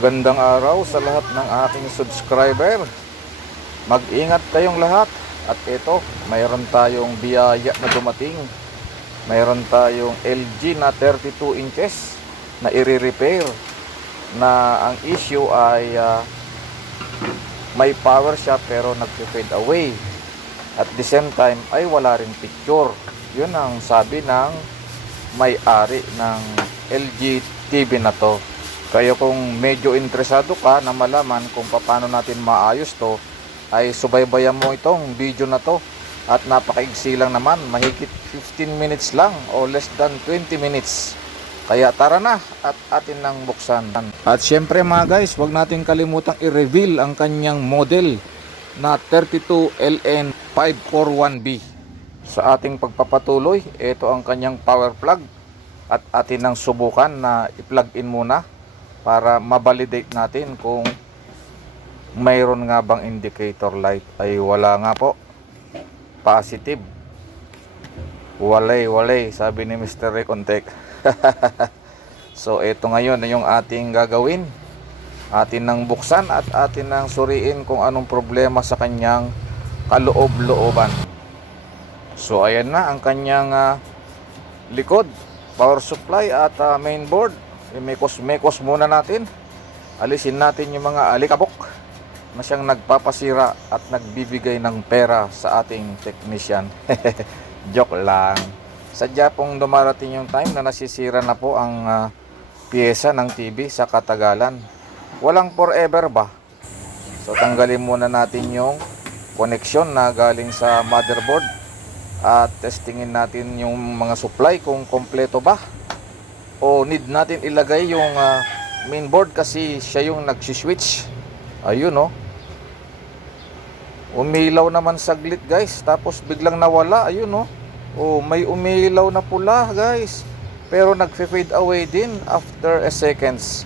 Magandang araw sa lahat ng aking subscriber. Mag-ingat kayong lahat. At ito, mayroon tayong biyaya na dumating. Mayroon tayong LG na 32 inches na i-repair. Na ang issue ay may power siya pero nag-fade away. At the same time ay wala ring picture. Yun ang sabi ng may-ari ng LG TV na to. Kaya kung medyo interesado ka na malaman kung paano natin maayos to, ay subaybayan mo itong video na to. At napakaigsi lang naman, mahigit 15 minutes lang o less than 20 minutes. Kaya tara na at atin nang buksan. At syempre mga guys, wag natin kalimutang i-reveal ang kanyang model na 32LN541B. Sa ating pagpapatuloy, ito ang kanyang power plug. At atin nang subukan na i-plug in muna para ma-validate natin kung mayroon nga bang indicator light. Ay wala nga po, positive, walay sabi ni Mr. Recontek. So ito ngayon yung ating gagawin. Atin nang buksan at atin nang suriin kung anong problema sa kanyang kaloob-looban. So ayan na ang kanyang likod, power supply at main board. Mekos muna natin. Alisin natin yung mga alikabok na siyang nagpapasira at nagbibigay ng pera sa ating technician. Joke lang. Sadya pong dumarating yung time na nasisira na po ang piyesa ng TV sa katagalan. Walang forever ba? So tanggalin muna natin yung connection na galing sa motherboard at testingin natin yung mga supply kung kompleto ba. O need natin ilagay yung mainboard kasi siya yung nagsiswitch. Ayun o. Umilaw naman saglit guys. Tapos biglang nawala. Ayun o. O may umilaw na pula guys. Pero nagfe-fade away din after a seconds.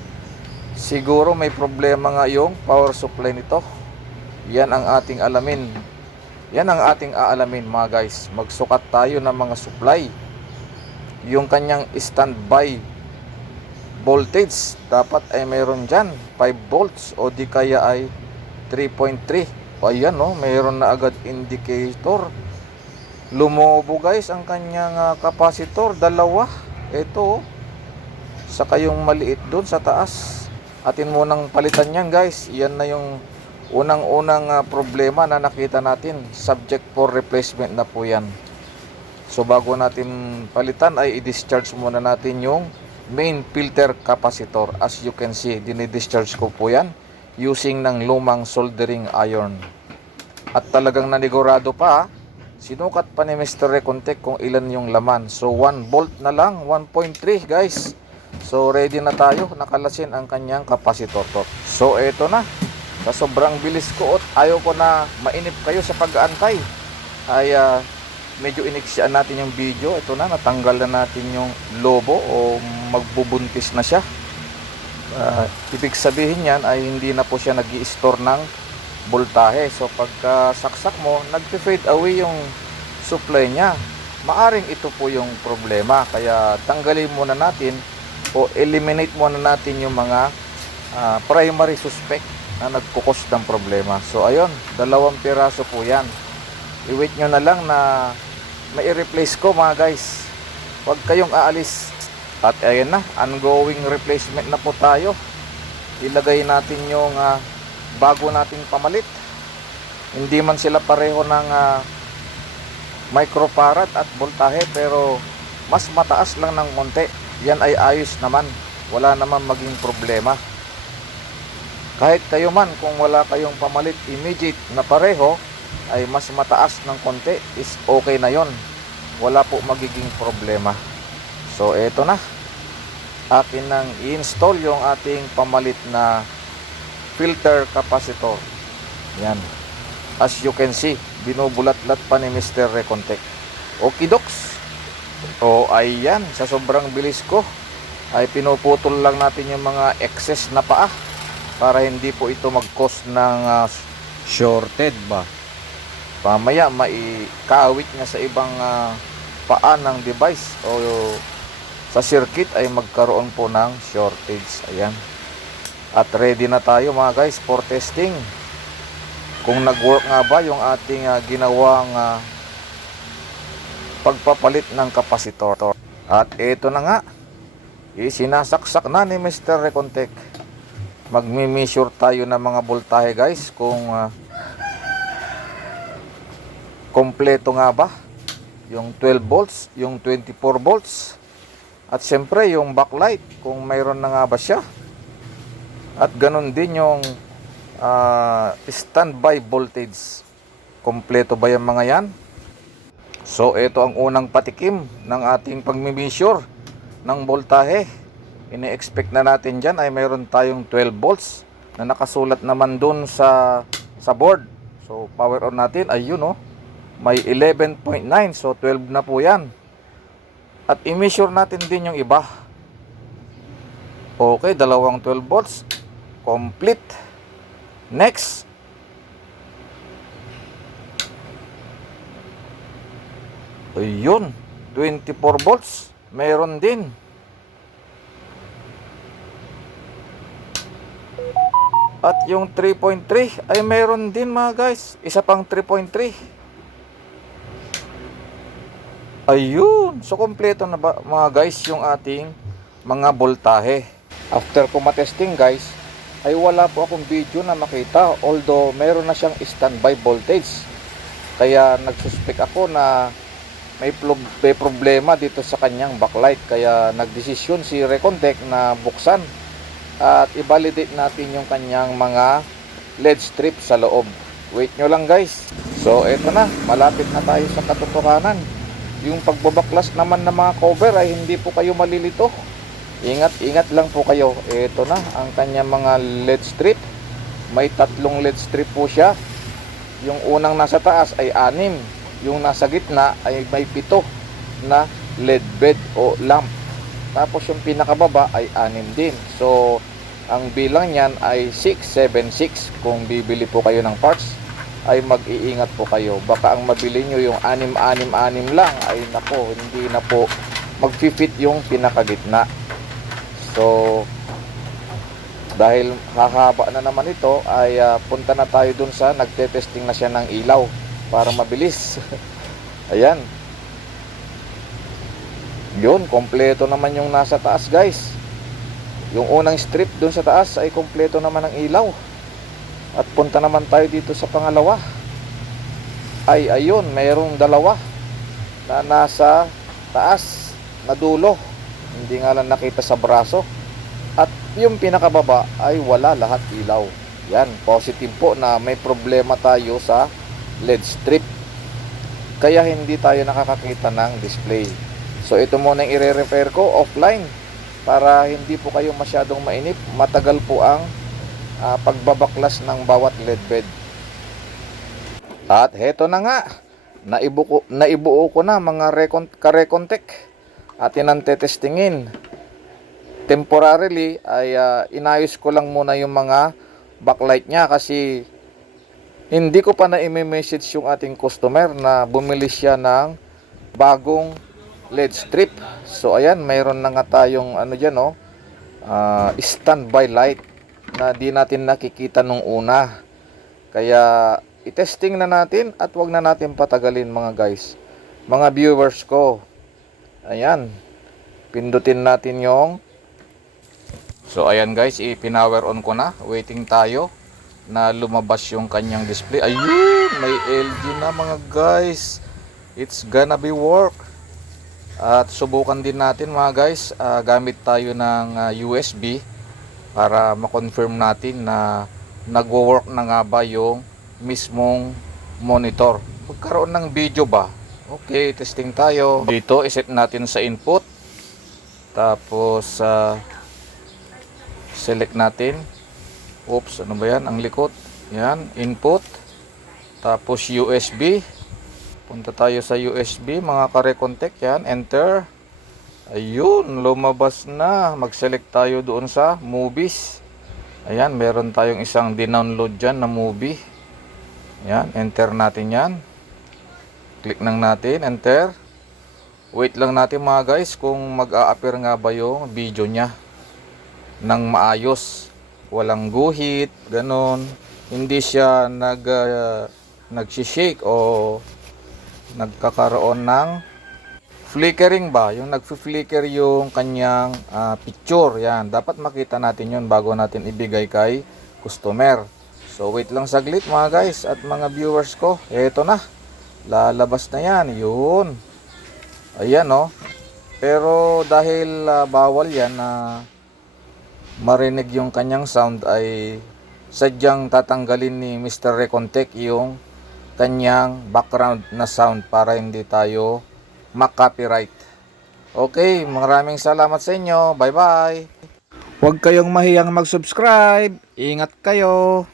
Siguro may problema nga yung power supply nito. Yan ang ating alamin. Yan ang ating aalamin mga guys. Magsukat tayo ng mga supply. Yung kanyang standby voltage dapat ay mayroon dyan 5 volts o di kaya ay 3.3. Ayan no, mayroon na agad indicator. Lumobo guys ang kanyang capacitor, dalawa. Ito saka yung maliit doon sa taas. Atin munang palitan yan guys. Yan na yung unang problema na nakita natin. Subject for replacement na po yan. So bago natin palitan ay i-discharge muna natin yung main filter capacitor. As you can see, dinidischarge ko po yan using ng lumang soldering iron. At talagang nanigurado pa, sinukat pa ni Mr. Recontek kung ilan yung laman. So 1 volt na lang, 1.3 guys. So ready na tayo, nakalasin ang kanyang capacitor to. So eto na, sa sobrang bilis ko at ayaw ko na mainip kayo sa pag-aantay ay medyo iniksyan natin yung video. Ito na, natanggal na natin yung lobo o magbubuntis na siya. Ibig sabihin yan ay hindi na po siya nag-i-store ng voltahe. So pagka saksak mo, nag-fade away yung supply niya. Maaring ito po yung problema. Kaya tanggalin muna natin o eliminate muna natin yung mga primary suspect na nagkukos ng problema. So ayun, 2 piraso po yan. I-wait nyo na lang na may i-replace ko mga guys. Huwag kayong aalis. At ayan na, ongoing replacement na po tayo. Ilagay natin yung bago nating pamalit. Hindi man sila pareho ng microfarad at voltahe, pero mas mataas lang ng konti. Yan ay ayos naman. Wala naman maging problema. Kahit kayo man, kung wala kayong pamalit immediate na pareho, ay mas mataas ng konti, is okay na yon. Wala po magiging problema. So eto na, akin nang i-install yung ating pamalit na filter capacitor. Yan, as you can see, binubulat-lat pa ni Mr. Recontek. Okidoks. O ayan, sa sobrang bilis ko ay pinuputol lang natin yung mga excess na paa para hindi po ito mag-cause ng shorted ba. Mamaya maikawit niya sa ibang paa ng device o sa circuit ay magkaroon po ng shortage. Ayan. At ready na tayo mga guys for testing. Kung nag-work nga ba yung ating ginawang pagpapalit ng kapasitor. At ito na nga, isinasaksak na ni Mr. Recontech. Magmi-measure tayo ng mga voltahe guys kung kompleto nga ba yung 12 volts, yung 24 volts, at siyempre yung backlight kung mayroon na nga ba siya. At ganun din yung standby voltage, kompleto ba yung mga yan. So ito ang unang patikim ng ating pagmi-measure ng voltahe. Ini-expect na natin dyan ay mayroon tayong 12 volts na nakasulat naman dun sa board. So power on natin, ayun may 11.9, so 12 na po yan. At i-measure natin din yung iba. Okay, dalawang 12 volts complete. Next, ayun, 24 volts meron din. At yung 3.3 ay meron din mga guys, isa pang 3.3. Ayun, so kompleto na ba mga guys yung ating mga voltahe. After ko matesting guys, ay wala po akong video na makita, although meron na siyang standby voltage. Kaya nagsuspect ako na may problema dito sa kanyang backlight. Kaya nagdesisyon si Recontech na buksan at i-validate natin yung kanyang mga LED strip sa loob. Wait nyo lang guys. So eto na, malapit na tayo sa katotohanan. Yung pagbabaklas naman ng mga cover ay hindi po kayo malilito. Ingat lang po kayo. Ito na ang kanyang mga LED strip. May 3 LED strip po siya. Yung unang nasa taas ay 6. Yung nasa gitna ay may 7 na LED bed o lamp. Tapos yung pinakababa ay 6 din. So ang bilang niyan ay 676. Kung bibili po kayo ng parts ay mag-iingat po kayo. Baka ang mabili nyo yung 6 lang ay nako, hindi na po mag-fit yung pinakagitna. So dahil hahaba na naman ito ay punta na tayo dun sa nagte-testing na siya ng ilaw para mabilis. Ayan, yun, kompleto naman yung nasa taas guys. Yung unang strip dun sa taas ay kompleto naman ng ilaw. At punta naman tayo dito sa pangalawa. Ay ayun, mayroong 2 na nasa taas na dulo. Hindi nga lang nakita sa braso. At yung pinakababa ay wala, lahat ilaw. Yan, positive po na may problema tayo sa LED strip. Kaya hindi tayo nakakakita ng display. So ito muna yung i-repair ko offline para hindi po kayo masyadong mainip. Matagal po ang pagbabaklas ng bawat LED bed. At heto na nga, naibuo ko na mga ka-Recontech. Atin ang tetestingin. Temporarily ay inayos ko lang muna yung mga backlight niya kasi hindi ko pa na-message yung ating customer na bumili siya ng bagong LED strip. So ayan, mayroon na nga tayong dyan standby light na di natin nakikita nung una. Kaya i-testing na natin at wag na natin patagalin mga guys. Mga viewers ko, ayan, pindutin natin yung. So ayan guys, i-power on ko na. Waiting tayo na lumabas yung kanyang display. Ayun, may LG na mga guys. It's gonna be work. At subukan din natin mga guys, gamit tayo ng USB para ma-confirm natin na nagwo-work na nga ba yung mismong monitor. Magkaroon ng video ba? Okay, testing tayo. Dito, iset natin sa input. Tapos, select natin. Oops, ano ba yan? Ang likot. Yan, input. Tapos, USB. Punta tayo sa USB, mga ka-Recontech. Yan, enter. Ayun, lumabas na. Mag-select tayo doon sa movies. Ayan, meron tayong isang dinownload dyan na movie. Yan, enter natin yan. Click lang natin, enter. Wait lang natin mga guys kung mag-a-appear nga ba yung video niya ng maayos. walang guhit, ganon. Hindi siya nagsishake o nagkakaroon ng flickering ba, yung nagfi-flicker yung kanyang picture. Yan, dapat makita natin yun bago natin ibigay kay customer. So wait lang saglit mga guys at mga viewers ko. Eto na, lalabas na yan. Yun, ayan oh. Pero dahil bawal yan na marinig yung kanyang sound, ay sadyang tatanggalin ni Mr. Recontech yung kanyang background na sound para hindi tayo ma-copyright. Okay, maraming salamat sa inyo. Bye-bye. Huwag kayong mahiyang mag-subscribe. Ingat kayo.